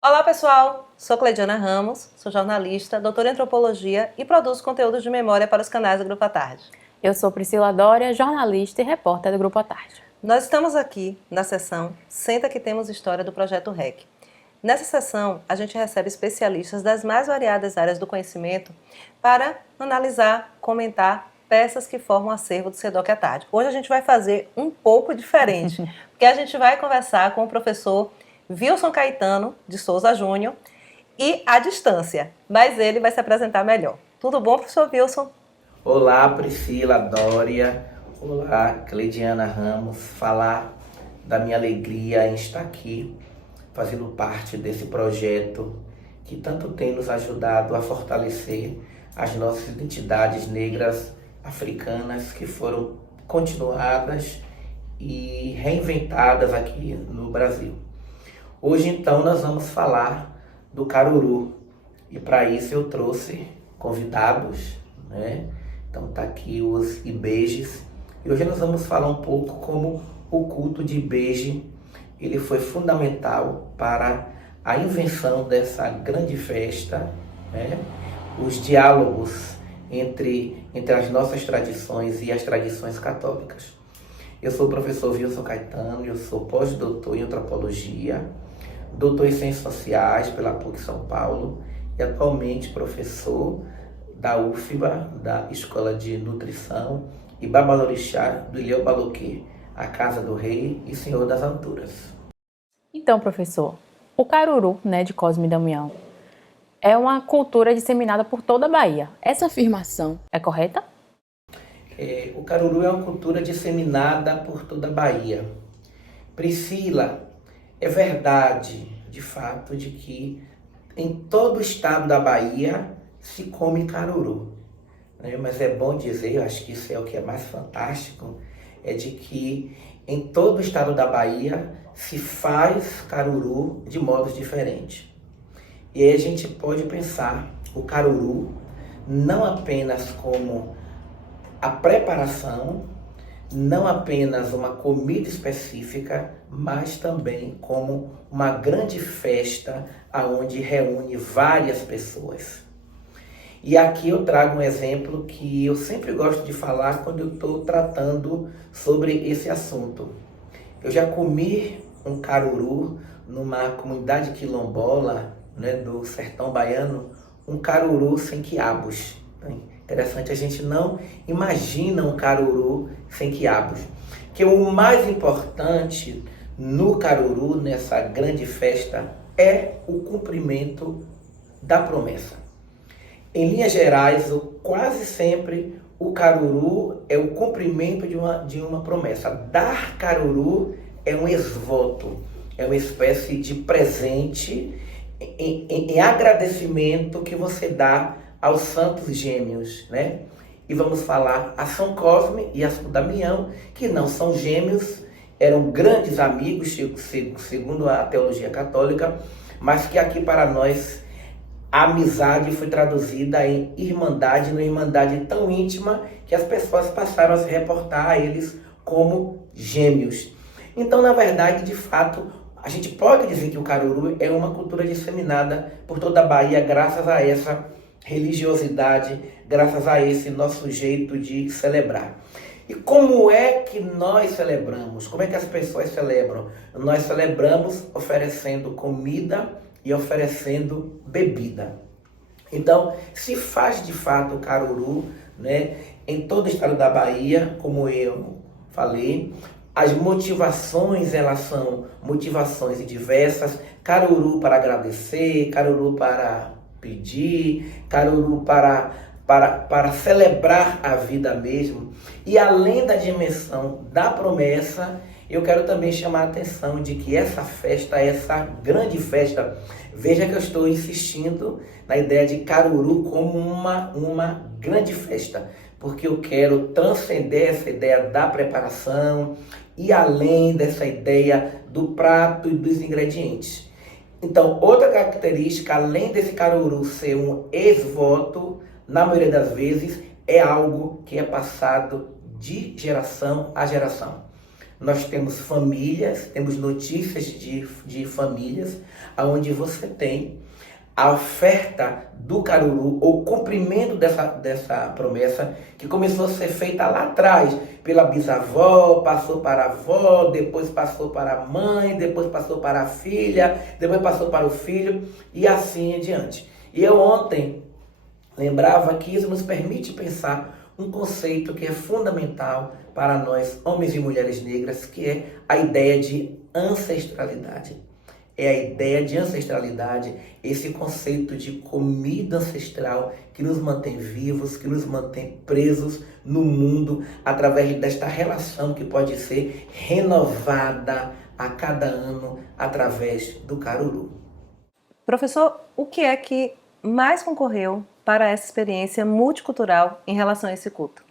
Olá pessoal, sou Cleidiana Ramos, sou jornalista, doutora em antropologia e produzo conteúdos de memória para os canais do Grupo à Tarde. Eu sou Priscila Dória, jornalista e repórter do Grupo à Tarde. Nós estamos aqui na sessão Senta que Temos História do Projeto REC. Nessa sessão, a gente recebe especialistas das mais variadas áreas do conhecimento para analisar, comentar peças que formam o acervo do SEDOC à Tarde. Hoje a gente vai fazer um pouco diferente, porque a gente vai conversar com o professor Wilson Caetano de Souza Júnior e à distância, mas ele vai se apresentar melhor. Tudo bom, professor Wilson? Olá, Priscila Dória. Olá, Cleidiana Ramos. Falar da minha alegria em estar aqui, fazendo parte desse projeto que tanto tem nos ajudado a fortalecer as nossas identidades negras africanas que foram continuadas e reinventadas aqui no Brasil. Hoje, então, nós vamos falar do caruru e para isso eu trouxe convidados, né? Então tá aqui os Ibejes e hoje nós vamos falar um pouco como o culto de Ibeje ele foi fundamental para a invenção dessa grande festa, né? Os diálogos entre as nossas tradições e as tradições católicas. Eu sou o professor Wilson Caetano, eu sou pós-doutor em antropologia, doutor em ciências sociais pela PUC São Paulo e atualmente professor da UFBA, da Escola de Nutrição, e Babalorixá do Ilhéu Baloquê, a Casa do Rei e Senhor das Alturas. Então, professor, o caruru, de Cosme e Damião, é uma cultura disseminada por toda a Bahia. Essa afirmação é correta? O caruru é uma cultura disseminada por toda a Bahia. Priscila, é verdade, de fato, de que em todo o estado da Bahia se come caruru, né? Mas é bom dizer, eu acho que isso é o que é mais fantástico, é de que em todo o estado da Bahia se faz caruru de modos diferentes. E aí a gente pode pensar o caruru não apenas como a preparação, não apenas uma comida específica, mas também como uma grande festa aonde reúne várias pessoas. E aqui eu trago um exemplo que eu sempre gosto de falar quando eu estou tratando sobre esse assunto. Eu já comi um caruru numa comunidade quilombola, né, do sertão baiano, um caruru sem quiabos. Interessante, a gente não imagina um caruru sem quiabos. Que o mais importante no caruru, nessa grande festa, é o cumprimento da promessa. Em linhas gerais, quase sempre o caruru é o cumprimento de uma promessa. Dar caruru é um esvoto, é uma espécie de presente em agradecimento que você dá aos santos gêmeos, né? E vamos falar a São Cosme e a São Damião, que não são gêmeos, eram grandes amigos, segundo a teologia católica, mas que aqui para nós a amizade foi traduzida em irmandade, numa irmandade tão íntima que as pessoas passaram a se reportar a eles como gêmeos. Então, na verdade, de fato, a gente pode dizer que o caruru é uma cultura disseminada por toda a Bahia graças a essa religiosidade, graças a esse nosso jeito de celebrar. E como é que nós celebramos? Como é que as pessoas celebram? Nós celebramos oferecendo comida e oferecendo bebida. Então, se faz de fato o caruru, né, em todo o estado da Bahia, como eu falei. As motivações, elas são motivações diversas. Caruru para agradecer, caruru para pedir, caruru para celebrar a vida mesmo. E além da dimensão da promessa, eu quero também chamar a atenção de que essa festa, essa grande festa, veja que eu estou insistindo na ideia de caruru como uma grande festa, porque eu quero transcender essa ideia da preparação e além dessa ideia do prato e dos ingredientes. Então, outra característica, além desse caruru ser um ex-voto, na maioria das vezes, é algo que é passado de geração a geração. nós temos famílias, temos notícias de famílias, onde você tem a oferta do caruru, ou o cumprimento dessa promessa, que começou a ser feita lá atrás, pela bisavó, passou para a avó, depois passou para a mãe, depois passou para a filha, depois passou para o filho, e assim em diante. E eu ontem lembrava que isso nos permite pensar um conceito que é fundamental para nós, homens e mulheres negras, que é a ideia de ancestralidade. É a ideia de ancestralidade, esse conceito de comida ancestral que nos mantém vivos, que nos mantém presos no mundo, através desta relação que pode ser renovada a cada ano através do caruru. Professor, o que é que mais concorreu para essa experiência multicultural em relação a esse culto?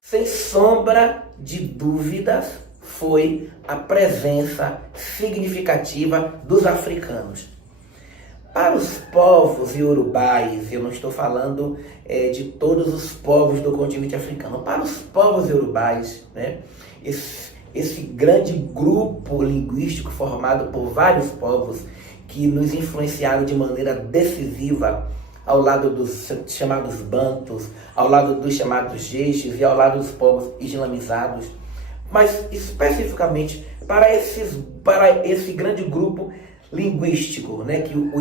Sem sombra de dúvidas, foi a presença significativa dos africanos. Para os povos iorubais, eu não estou falando de todos os povos do continente africano, para os povos iorubais, né, esse grande grupo linguístico formado por vários povos que nos influenciaram de maneira decisiva ao lado dos chamados bantus, ao lado dos chamados jeixes e ao lado dos povos islamizados, mas especificamente para esse grande grupo linguístico, né? Que o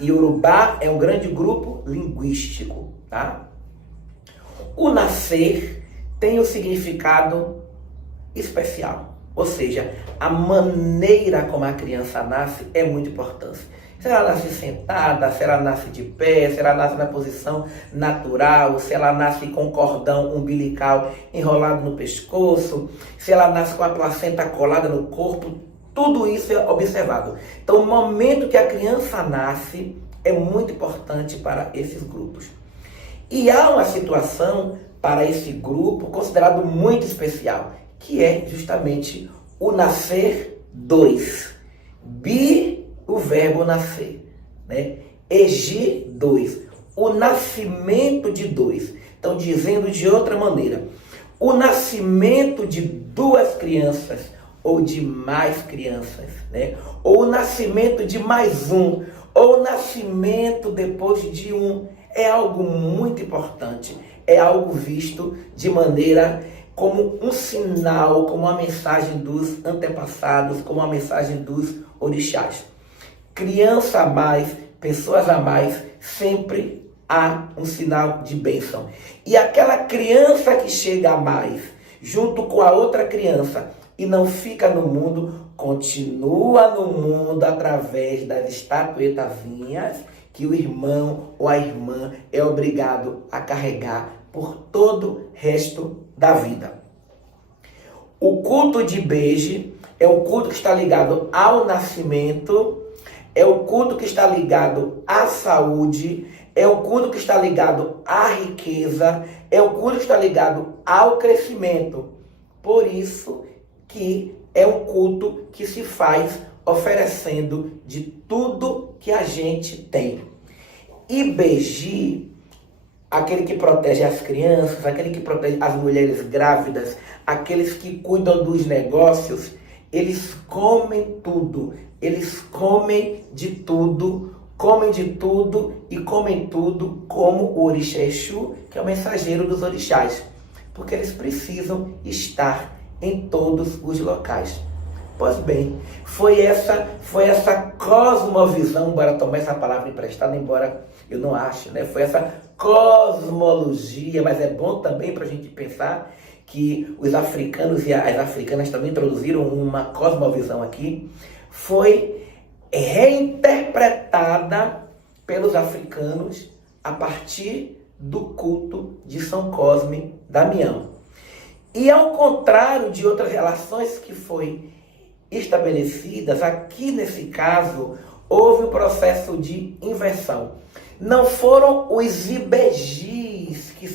Iorubá é um grande grupo linguístico, tá? O nascer tem um significado especial, ou seja, a maneira como a criança nasce é muito importante. Se ela nasce sentada, se ela nasce de pé, se ela nasce na posição natural, se ela nasce com cordão umbilical enrolado no pescoço, se ela nasce com a placenta colada no corpo, tudo isso é observado. Então, o momento que a criança nasce é muito importante para esses grupos. E há uma situação para esse grupo considerado muito especial, que é justamente o nascer 2. O verbo nascer, né? Egi 2, o nascimento de 2. Então, dizendo de outra maneira, o nascimento de 2 crianças ou de mais crianças, né? Ou o nascimento de mais um, ou o nascimento depois de um, é algo muito importante, é algo visto de maneira como um sinal, como uma mensagem dos antepassados, como uma mensagem dos orixás. Criança a mais, pessoas a mais, sempre há um sinal de bênção. E aquela criança que chega a mais, junto com a outra criança, e não fica no mundo, continua no mundo através das estatuetazinhas que o irmão ou a irmã é obrigado a carregar por todo o resto da vida. O culto de Beje é um culto que está ligado ao nascimento, é o culto que está ligado à saúde, é o culto que está ligado à riqueza, é o culto que está ligado ao crescimento. Por isso que é um culto que se faz oferecendo de tudo que a gente tem. E Beje, aquele que protege as crianças, aquele que protege as mulheres grávidas, aqueles que cuidam dos negócios, eles comem tudo. Eles comem de tudo e comem tudo como o orixá Exu, que é o mensageiro dos orixás, porque eles precisam estar em todos os locais. Pois bem, foi essa cosmovisão, embora tomar essa palavra emprestada, embora eu não ache, né? Foi essa cosmologia, mas é bom também para a gente pensar que os africanos e as africanas também introduziram uma cosmovisão aqui, foi reinterpretada pelos africanos a partir do culto de São Cosme Damião. E ao contrário de outras relações que foi estabelecidas, aqui nesse caso houve um processo de inversão. Não foram os ibejis que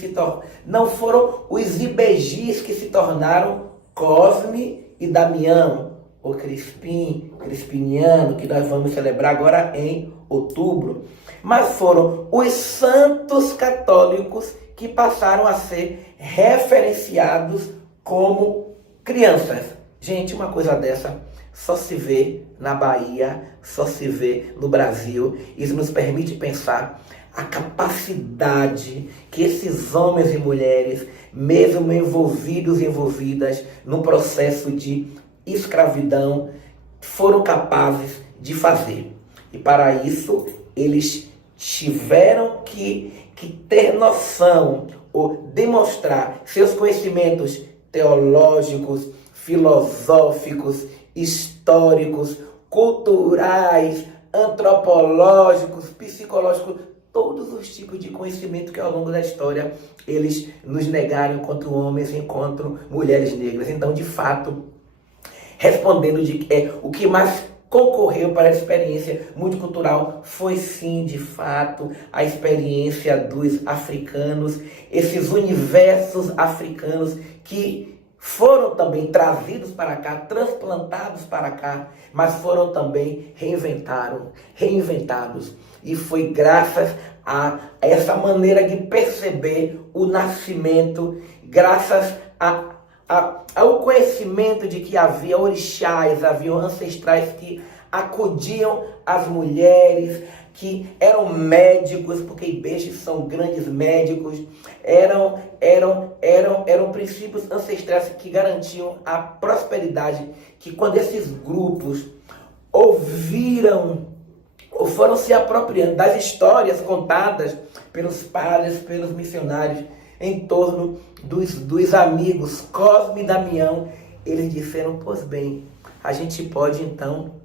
se tornaram Cosme e Damião, o Crispiniano, que nós vamos celebrar agora em outubro, mas foram os santos católicos que passaram a ser referenciados como crianças. Gente, uma coisa dessa só se vê na Bahia, só se vê no Brasil. Isso nos permite pensar a capacidade que esses homens e mulheres, mesmo envolvidos e envolvidas no processo de escravidão, foram capazes de fazer. E para isso, eles tiveram que ter noção ou demonstrar seus conhecimentos teológicos, filosóficos, históricos, culturais, antropológicos, psicológicos, todos os tipos de conhecimento que ao longo da história eles nos negaram enquanto homens, enquanto mulheres negras. Então, de fato, respondendo o que mais concorreu para a experiência multicultural foi sim, de fato, a experiência dos africanos, esses universos africanos que foram também trazidos para cá, transplantados para cá, mas foram também reinventados. E foi graças a essa maneira de perceber o nascimento, graças ao conhecimento de que havia orixás, havia ancestrais que acudiam as mulheres, que eram médicos, porque ibexes são grandes médicos, eram princípios ancestrais que garantiam a prosperidade, que quando esses grupos ouviram ou foram se apropriando das histórias contadas pelos padres, pelos missionários, em torno dos amigos Cosme e Damião, eles disseram, pois bem, a gente pode então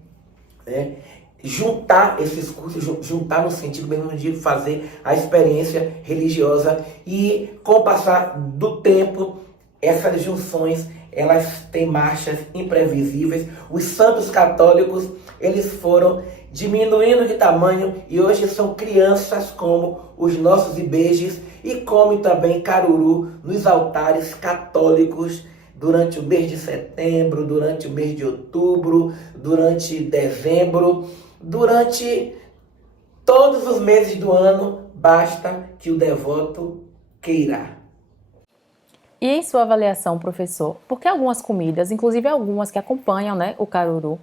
juntar esses cursos, juntar no sentido mesmo de fazer a experiência religiosa, e com o passar do tempo, essas junções, elas têm marchas imprevisíveis. Os santos católicos, eles foram diminuindo de tamanho e hoje são crianças como os nossos ibexes, e comem também caruru nos altares católicos durante o mês de setembro, durante o mês de outubro, durante dezembro, durante todos os meses do ano, basta que o devoto queira. E em sua avaliação, professor, por que algumas comidas, inclusive algumas que acompanham, o caruru,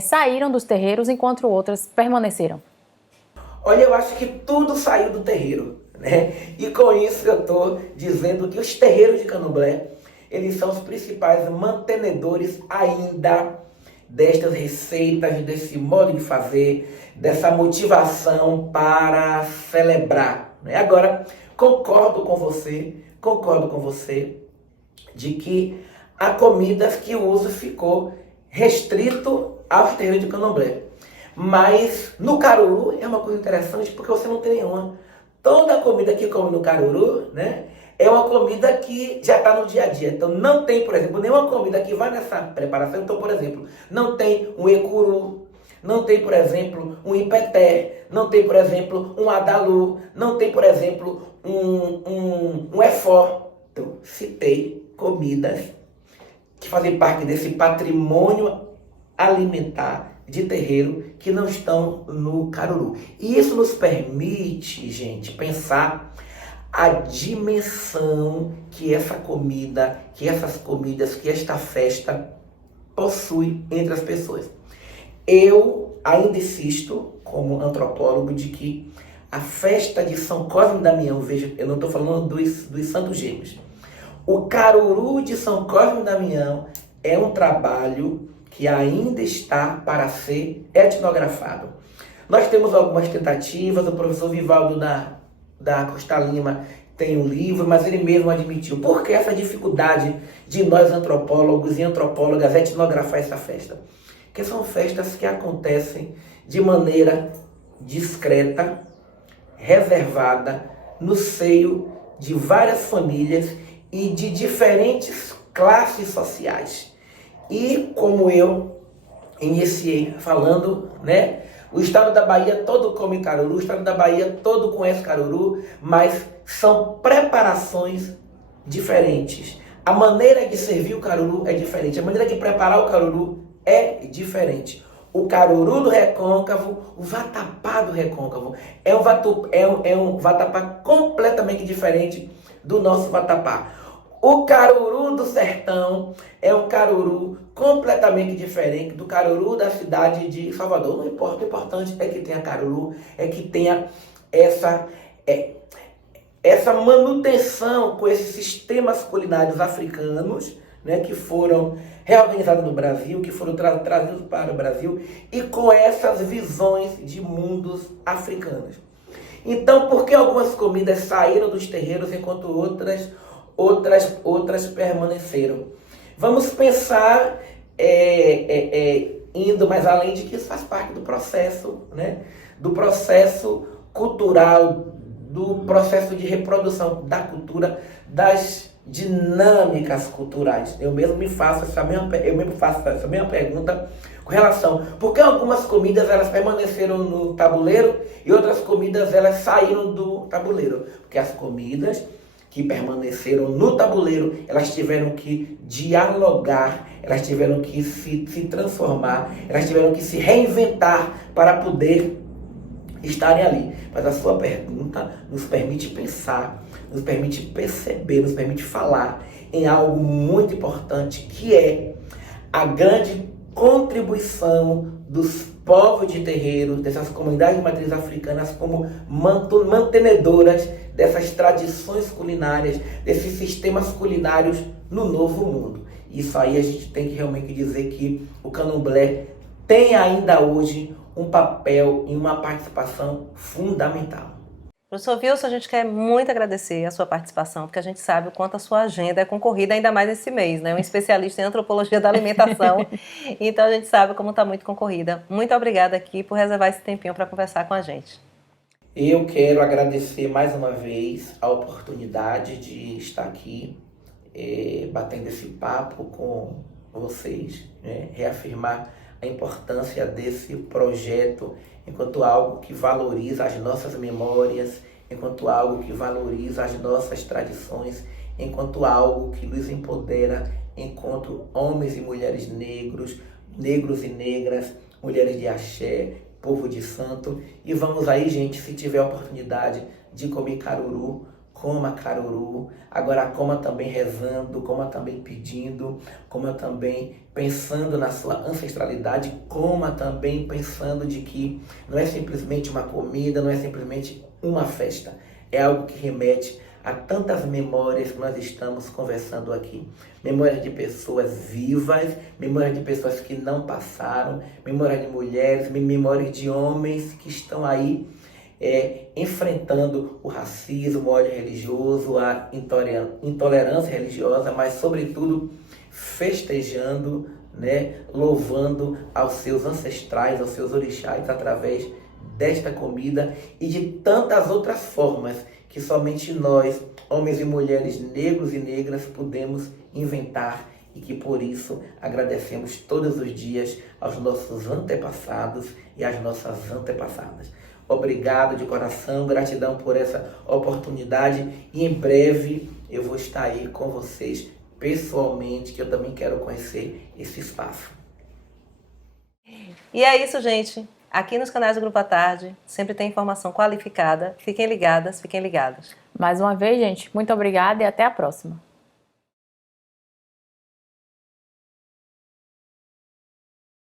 saíram dos terreiros enquanto outras permaneceram? Olha, eu acho que tudo saiu do terreiro, né? E com isso eu estou dizendo que os terreiros de Candomblé, eles são os principais mantenedores ainda destas receitas, desse modo de fazer, dessa motivação para celebrar, né? Agora, concordo com você de que há comidas que o uso ficou restrito aos terreiros de Candomblé. Mas no caruru é uma coisa interessante porque você não tem nenhuma. Toda a comida que come no caruru, né, é uma comida que já está no dia a dia. Então não tem, por exemplo, nenhuma comida que vai nessa preparação. Então, por exemplo, não tem um ecuru, não tem, por exemplo, um ipeté, não tem, por exemplo, um adalu, não tem, por exemplo, um efó. Então, citei comidas que fazem parte desse patrimônio alimentar de terreiro que não estão no caruru. E isso nos permite, gente, pensar a dimensão que essa comida, que essas comidas, que esta festa possui entre as pessoas. Eu ainda insisto, como antropólogo, de que a festa de São Cosme e Damião, veja, eu não estou falando dos Santos Gêmeos. O caruru de São Cosme e Damião é um trabalho que ainda está para ser etnografado. Nós temos algumas tentativas, o professor Vivaldo da Costa Lima tem um livro, mas ele mesmo admitiu. Por que essa dificuldade de nós antropólogos e antropólogas etnografar essa festa? Porque são festas que acontecem de maneira discreta, reservada, no seio de várias famílias e de diferentes classes sociais. E como eu iniciei falando, né? O estado da Bahia todo come caruru, o estado da Bahia todo conhece caruru, mas são preparações diferentes. A maneira de servir o caruru é diferente, a maneira de preparar o caruru é diferente. O caruru do recôncavo, o vatapá do recôncavo, é um vatapá completamente diferente do nosso vatapá. O caruru do sertão é um caruru completamente diferente do caruru da cidade de Salvador. Não importa, o importante é que tenha caruru, é que tenha essa manutenção com esses sistemas culinários africanos, né, que foram reorganizados no Brasil, que foram trazidos para o Brasil, e com essas visões de mundos africanos. Então, por que algumas comidas saíram dos terreiros enquanto outras permaneceram? Vamos pensar indo mais além de que isso faz parte do processo, né? Do processo cultural, do processo de reprodução da cultura, das dinâmicas culturais. Eu mesmo faço essa mesma pergunta com relação, por que algumas comidas elas permaneceram no tabuleiro e outras comidas elas saíram do tabuleiro? Porque as comidas que permaneceram no tabuleiro, elas tiveram que dialogar, elas tiveram que se transformar, elas tiveram que se reinventar para poder estarem ali. Mas a sua pergunta nos permite pensar, nos permite perceber, nos permite falar em algo muito importante, que é a grande contribuição dos povos de terreiro, dessas comunidades de matriz africanas, como mantenedoras dessas tradições culinárias, desses sistemas culinários no Novo Mundo. Isso aí a gente tem que realmente dizer que o candomblé tem ainda hoje um papel e uma participação fundamental. Professor Wilson, a gente quer muito agradecer a sua participação, porque a gente sabe o quanto a sua agenda é concorrida, ainda mais esse mês, né? Um especialista em antropologia da alimentação, então a gente sabe como está muito concorrida. Muito obrigada aqui por reservar esse tempinho para conversar com a gente. Eu quero agradecer mais uma vez a oportunidade de estar aqui, batendo esse papo com vocês, né? Reafirmar a importância desse projeto enquanto algo que valoriza as nossas memórias, enquanto algo que valoriza as nossas tradições, enquanto algo que nos empodera enquanto homens e mulheres negros, negros e negras, mulheres de axé, povo de santo. E vamos aí, gente, se tiver a oportunidade de comer caruru, coma caruru. Agora coma também rezando, coma também pedindo, coma também pensando na sua ancestralidade, coma também pensando de que não é simplesmente uma comida, não é simplesmente uma festa. É algo que remete a tantas memórias que nós estamos conversando aqui. Memórias de pessoas vivas, memórias de pessoas que não passaram, memórias de mulheres, memórias de homens que estão aí enfrentando o racismo, o ódio religioso, a intolerância religiosa, mas sobretudo festejando, né, louvando aos seus ancestrais, aos seus orixás, através desta comida e de tantas outras formas que somente nós, homens e mulheres negros e negras, podemos inventar, e que por isso agradecemos todos os dias aos nossos antepassados e às nossas antepassadas. Obrigado de coração, gratidão por essa oportunidade, e em breve eu vou estar aí com vocês pessoalmente, que eu também quero conhecer esse espaço. E é isso, gente. Aqui nos canais do Grupo à Tarde sempre tem informação qualificada. Fiquem ligadas, fiquem ligados. Mais uma vez, gente, muito obrigada e até a próxima.